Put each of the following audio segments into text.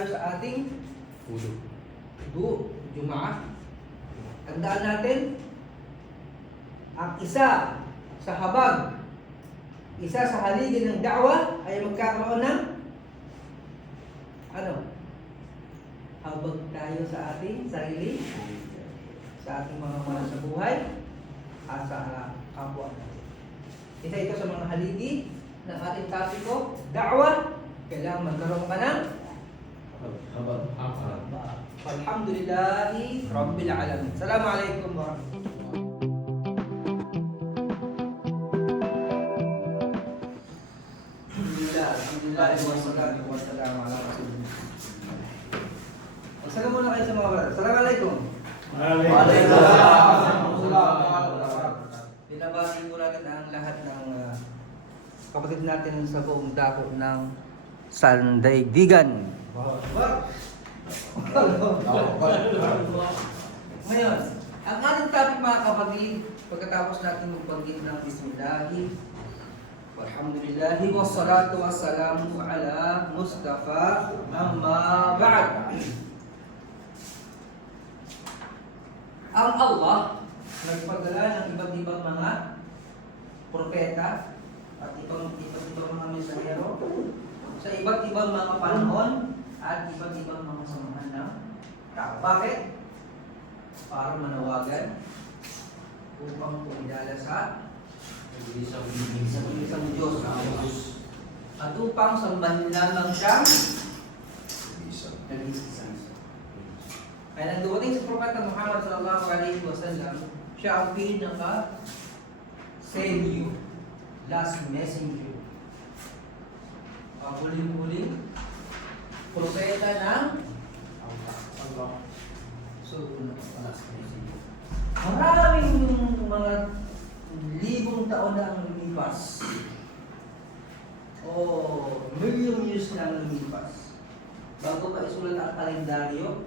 tayo sa ating Ulo. du, Jumaa. Tandaan natin, ang isa sa habag, isa sa haligi ng da'wa ay magkakaroon ng ano? Habag tayo sa ating sarili, sa ating mga mahal sa buhay, at sa kapwa natin. Isa ito sa mga haligi ng ating topiko, da'wa, kailangan magkaroon ka ng Habag. Alhamdulillahi Rabbil Alamin. Assalamualaikum warahmatullahi. Magsalam muna kayo sa mga brother. Assalamualaikum. Binabati po natin ang lahat ng ah, kapatid natin sa buong dako ng Sandaigdigan. Ngayon, ang ating topic mga kapatid, pagkatapos natin magbanggit ng Bismillahi, Alhamdulillahi wassalatu wassalamu ala Mustafa amma ba'd. Ang Allah nagpadala ng iba't ibang mga propeta at ibang iba't ibang mga mensahero sa iba't ibang mga panahon at iba't ibang mga samahan ng tao. Bakit? Para manawagan upang pumilala sa sa isang Diyos at upang sambahin lamang siyang nag-iisa. Kaya nang dumating sa Propeta Muhammad sallallahu alaihi wasallam, siya ang pinaka savior, last messenger. Ang huling-huling propeta ng. Maraming mga libong taon na ang lumipas. O million years na ang lumipas. Bago pa isulat ang kalendaryo,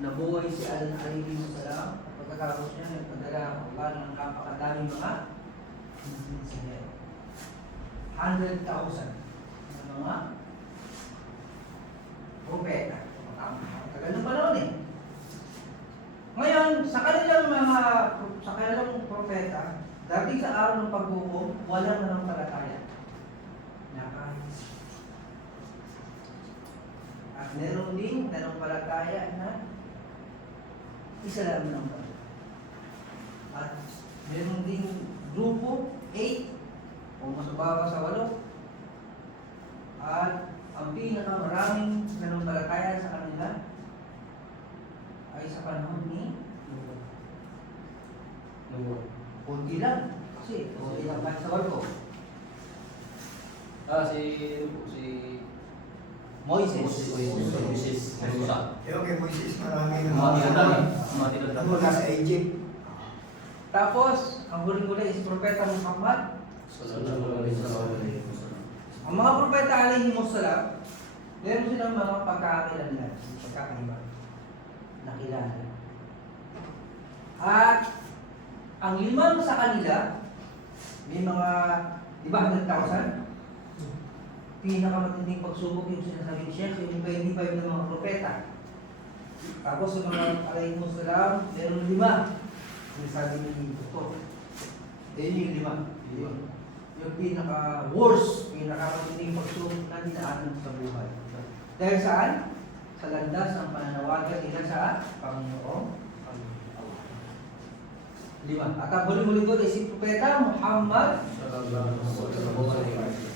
nabuhay si Alan alayhi salam at pagkatapos niya nagpadala ng napakadaming mga mensahero. 100,000 na mga propeta. Tagal ng panahon eh. Ngayon, sa kanilang mga sa kanilang propeta, dati sa araw ng paghukom, walang nanampalataya. Nakahis. At meron din nanampalataya na isa lang ng At meron din grupo, 8, o mas mababa sa 8. At ang pinakamaraming nanampalataya sa kanila ay sa panahon ni Kunti lang. Kasi kunti lang kahit sa barko. Ah, si... Si... Moises. Moses. Musa. Yung kay Moises, marami na Mati na Mati na. Ano nasa Egypt. Tapos, ang huling-huli is Propeta Muhammad. Sallallahu alaihi wasallam. Ang mga propeta alayhi wasallam, meron silang mga pagkakakilanlan, pagkakaiba. Nakilala. At ang limang sa kanila, may mga, di ba, 100,000? Pinakamatinding pagsubok yung sinasabi ni Sheikh, yung 25 ng mga propeta. Tapos sa mga alayhi wasallam, meron lima. Sinasabi ni Dr. Ayun yung lima. Lima yung pinaka-worst, pinaka-matinding pagsubok na dinaanan sa buhay. Dahil saan? Sa landas ng pananawagan nila sa Panginoong. Lima. At ang huli-huli doon ay si Propeta Muhammad. Sallallahu alaihi wasallam.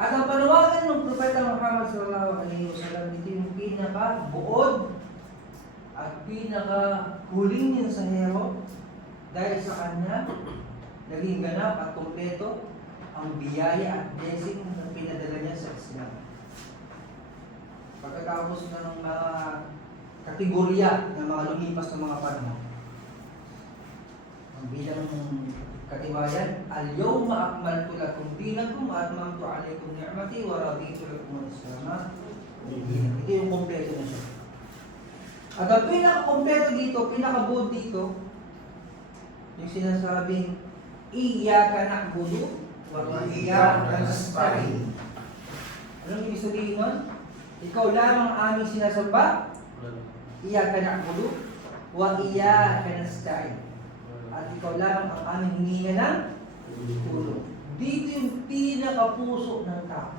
At ang panawagan ng Propeta Muhammad sallallahu alaihi wasallam ito yung pinaka-buod at pinaka-huling mensahero dahil sa kanya naging ganap at kumpleto ang biyaya at blessing na pinadala niya sa Islam. Pagkatapos ng mga kategorya ng mga lumipas ng mga panahon, ang bilang katibayan, Al-yawma akmaltu lakum dinakum wa atmamtu alaykum ni'mati wa raditu lakum al-Islam. Ito yung kumpleto na siya. At ang pinaka-kumpleto dito, pinaka-good dito, yung sinasabing, Iyaka na'budu wa iyyaka nasta'in. Anong ibig sabihin nun? Ikaw lamang ang aming sinasamba, iya ka na'budu, wa iya ka nasta'in. At ikaw lamang ang aming hininga ng tulong. Dito yung pinakapuso ng tao.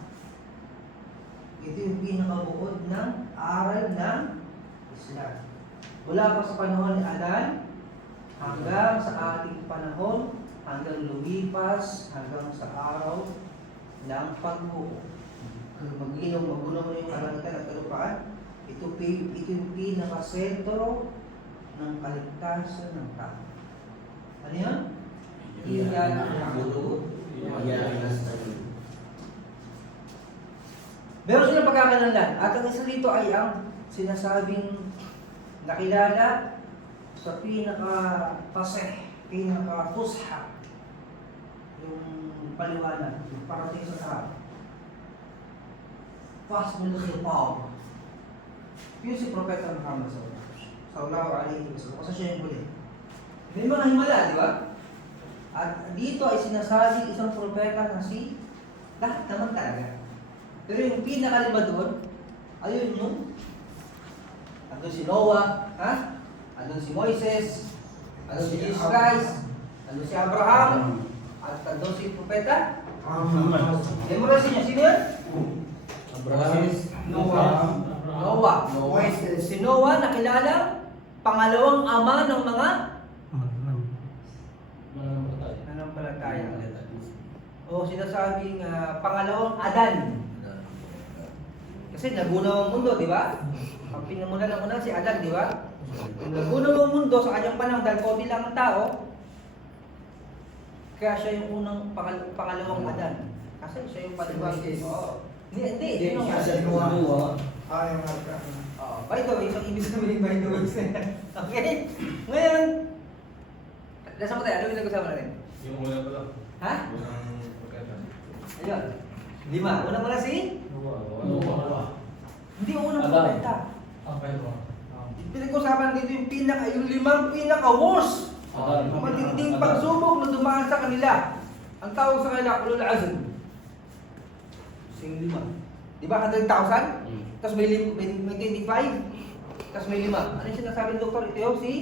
Ito yung pinakabuod ng aral ng Islam. Mula pa sa panahon ni Adan hanggang sa ating panahon, hanggang lumipas, hanggang sa araw ng pagbuo. Kung mag-inom, magunaw mo yung kalangitan at kalupaan, ito, ito yung pinakasentro ng kaligtasan ng tao. Ano yun? Iyan ang nakabuto. Meron silang pagkakalanlan. At ang isa dito ay ang sinasabing nakilala sa pinaka-paseh, pinaka-fusha, yung paliwanag, yung parating sa tao. Fasmul khitab. Yun si Propeta Muhammad sallallahu alaihi wasallam. Kasi siya yung huli. May mga himala, di ba? At dito ay sinasabi isang propeta na si lahat naman talaga. Pero yung pinakalima doon, ayun yung andun si Noah, ha? Andun si Moises, andun si Jesus Christ, andun si Abraham, at andun si propeta. Memorize niyo, sino yun? Abraham. Noah. Noah. Moises. Si Noah nakilala pangalawang ama ng mga O sinasabing ah, pangalawang Adan. Kasi nagunaw ang mundo, di ba? Ang pinamula ng una si Adan, di ba? Kung nagunaw ang mundo sa kanyang panahon dahil konti lang ang tao, kaya siya yung unang pangal pangalawang Adan. Kasi siya yung. Moises. Oo. Hindi, hindi. Hindi, Sino siya nga? si Noah. Ay, ang marka. Oh, by the way, isang ibig sabihin by the way. okay? Ngayon, nasa mo tayo? Ano yung nag-usama natin? Yung una pa lang. Ha? Unang. Ayun. Lima. Una muna si? Noah. Hindi Alam. propeta. Ah, pero. Pinag-usapan dito yung pinaka, yung limang pinaka-worst. Matinding pagsubok na dumaan sa kanila. Ang tawag sa kanila, ulul azm. Sing lima. Di ba 100,000? Mm. Tapos may, lim, may, may 25. Tapos may lima. Ano yung sinasabi ng doktor? Ito yung si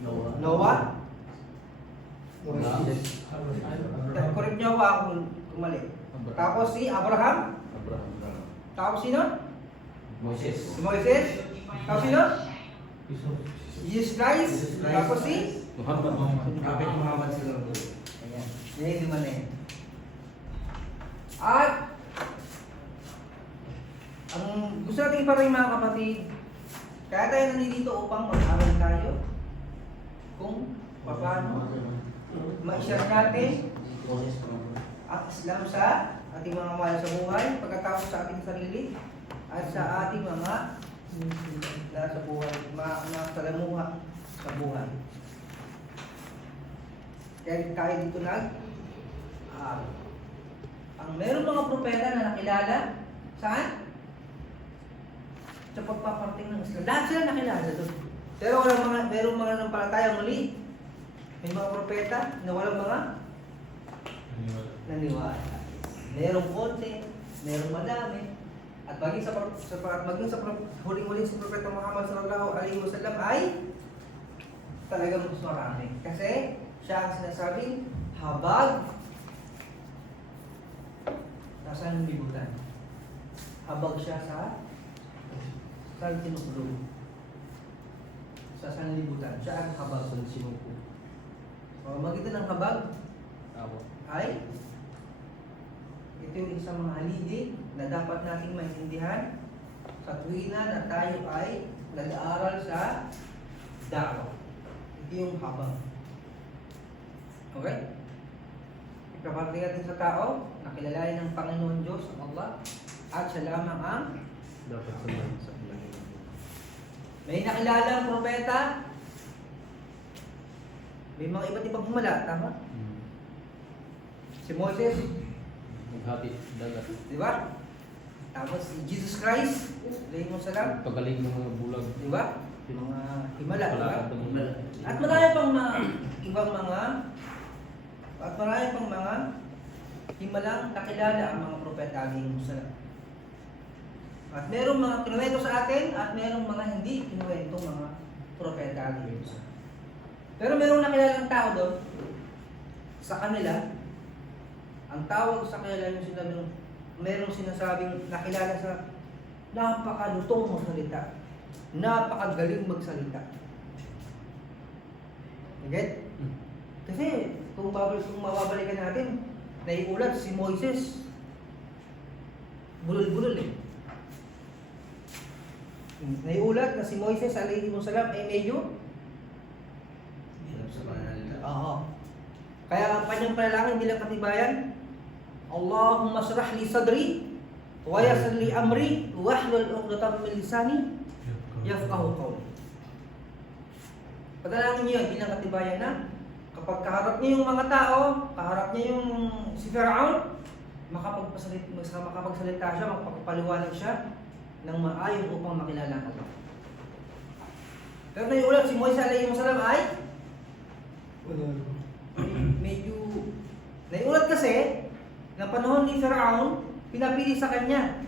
Noah. Noah. Correct niyo ako kung kung mali. Tapos si Abraham. Abraham. Tapos sino? Moses. Si Moises. Tapos sino? Jesus Christ. Jesus Christ. Tapos si? Muhammad. Kapit Muhammad sila. Ayan. Yan yung yan. At ang gusto natin iparay mga kapatid, kaya tayo nandito upang mag-aral tayo kung paano ma-share natin ang Islam sa ating mga mahal sa buhay, pagkatapos sa ating sarili, at sa ating mga nasa buhay, mga, mga salamuha sa buhay. Kaya tayo dito nag ah, ang meron mga propeta na nakilala saan? Sa pagpaparting ng Islam. Lahat sila nakilala doon. Pero walang mga, merong mga nampalataya muli. May mga propeta na walang mga naniwala. Merong konti, merong madami. At maging sa, sa maging sa huling-huling sa propeta Muhammad sallallahu alaihi wasallam ay talagang mas marami. Kasi siya ang sinasabing habag sa sanlibutan. Habag siya sa sa tinukulong. Sa sanlibutan. Siya ang habag sa sinuko. So, magitan ng habag ay ito yung isang mga haligi na dapat nating maintindihan sa tuwina na tayo ay nag-aaral sa da'wa. Ito yung habang. Okay? Ipaparating natin sa tao, nakilalain ng Panginoon Diyos, ang Allah, at siya lamang ang Dapat sundan sa bulan. may nakilalang propeta, may mga iba't ibang humala, tama? Si Moses, Maghati dagat. di ba? Tapos si Jesus Christ, alayhi wa salam, Pagaling ng mga bulag. di ba? Mga himala, di ba? Palakad ng. At marami pang mga ibang mga at marami pang mga himalang nakilala ang mga propeta wa salam. At merong mga kinuwento sa atin at merong mga hindi kinuwento mga propeta atin. Pero merong nakilalang tao doon sa kanila ang tawag sa kanila yung sinabi ng merong sinasabing nakilala sa napakalutong magsalita. Napakagaling magsalita. Get? Kasi kung babalik kung mababalikan natin, naiulat si Moises. Bulol-bulol eh. Naiulat na si Moises alayhi salam ay medyo Hirap sa pananalita. Oo. Kaya ang kanyang panalangin bilang katibayan, Allahumma srah li sadri wa yassir li amri wahlul 'uqdatam min lisani yafqahu qawli. Padalangin niyo yun bilang katibayan na kapag kaharap niya yung mga tao, kaharap niya yung si Pharaoh, makapagpasalit, makapagsalita siya, makapagpaliwanag siya ng maayos upang makilala ang Allah. Pero naiulat si Moises alayhi salam ay Wala. medyo naiulat kasi na panahon ni Pharaoh, pinapili sa kanya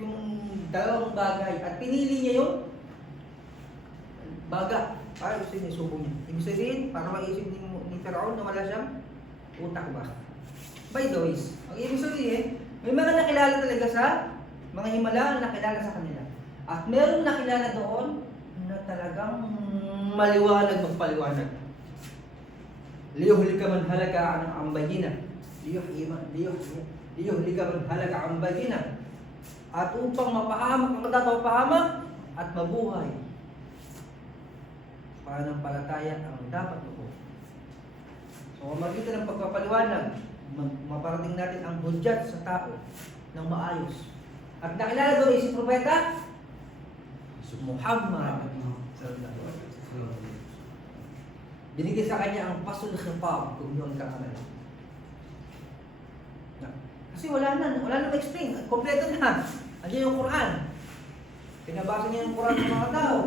yung dalawang bagay at pinili niya yung baga para gusto niya subo niya. Ibig sabihin, para maisip ni, ni Pharaoh na wala siyang utak ba. By the ways, ang ibig sabihin, may mga nakilala talaga sa mga himala na nakilala sa kanila. At meron nakilala doon na talagang maliwanag magpaliwanag. Liyuhlika man halaka an ambayina liyuhyi man liyuhyi liyuhlika man halaka an bayina at upang mapahamak ang katatapahamak at mabuhay pananampalataya ang dapat mo so makita ng pagpapaliwanag ma- maparating natin ang hudyat sa tao ng maayos. At nakilala doon si propeta Muhammad. Sallallahu alaihi wasallam Binigay sa kanya ang pasul khifab kung yun kakamali. Na- Kasi wala na, wala na ma-explain. Kompleto na. Andiyan yung Quran. Pinabasa niya yung Quran ng mga tao.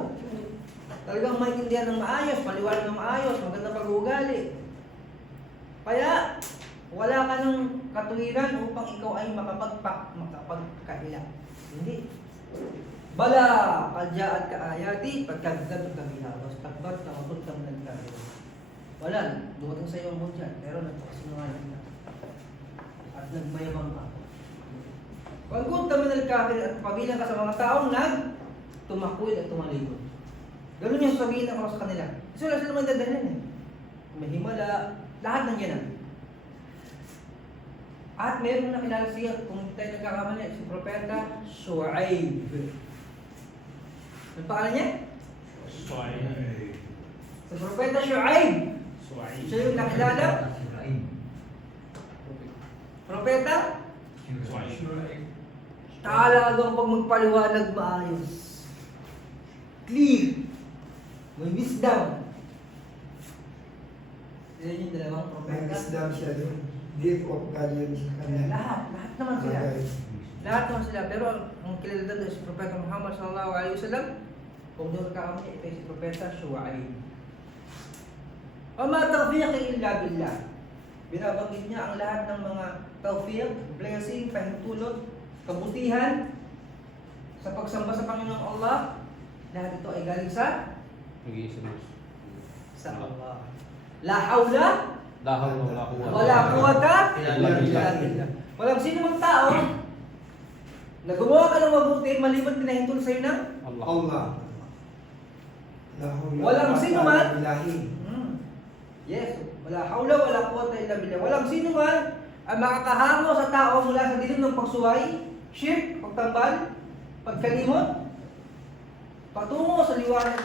Talagang maintindihan ng maayos, maliwanag ng maayos, maganda pag-uugali. Kaya, wala ka ng katuwiran upang ikaw ay makapagpak, makapagkaila. Hindi. Bala, kadyaat ka ayati, pagkagdab ka biha, wastakbat ka, mabot ka ng wala, dumating sa iyo ang hudyan, pero nagpakasinungaling ka. At nagmayabang ka. Kung kunta man al-kafir at pabilang ka sa mga taong nag tumakwil at tumalikod. Ganun yung sabihin ako sa kanila. Kasi wala sila naman dadalhin eh. May himala, lahat ng yan. At meron na kilala siya, kung hindi tayo nagkakamali, si Propeta Shu'aib. Ano pangalan niya? Si Propeta Shu'aib. Siya yung nakilala, Propeta, talagang pag magpaliwanag maayos. Clear. May wisdom. Yan yung dalawang May propeta. wisdom siya din. Gift of God yun sa kanya. Lahat, lahat naman sila. Lahat naman sila. Pero ang kilala doon si Propeta Muhammad sallallahu alaihi wasallam, kung doon ka ito ay si Propeta Shu'aib. Wama tawfiq illa billah. Binabanggit niya ang lahat ng mga tawfiq, blessing, pahintulot, kabutihan sa pagsamba sa Panginoong Allah. Lahat ito ay galing sa Nag-iisip mo. sa Allah. La hawla Dahil mo wala kuha. wala quwata Illa billah. Walang sino mang tao na gumawa ka ng mabuti maliban pinahintulot sa iyo ng Allah. Allah. La hawla Walang wala sino quwwata man. Yes, wala hawla wala quwata illa billah. Walang sino man ang makakahango sa tao mula sa dilim ng pagsuway, shirk, pagtambal, pagkalimot, patungo sa liwanag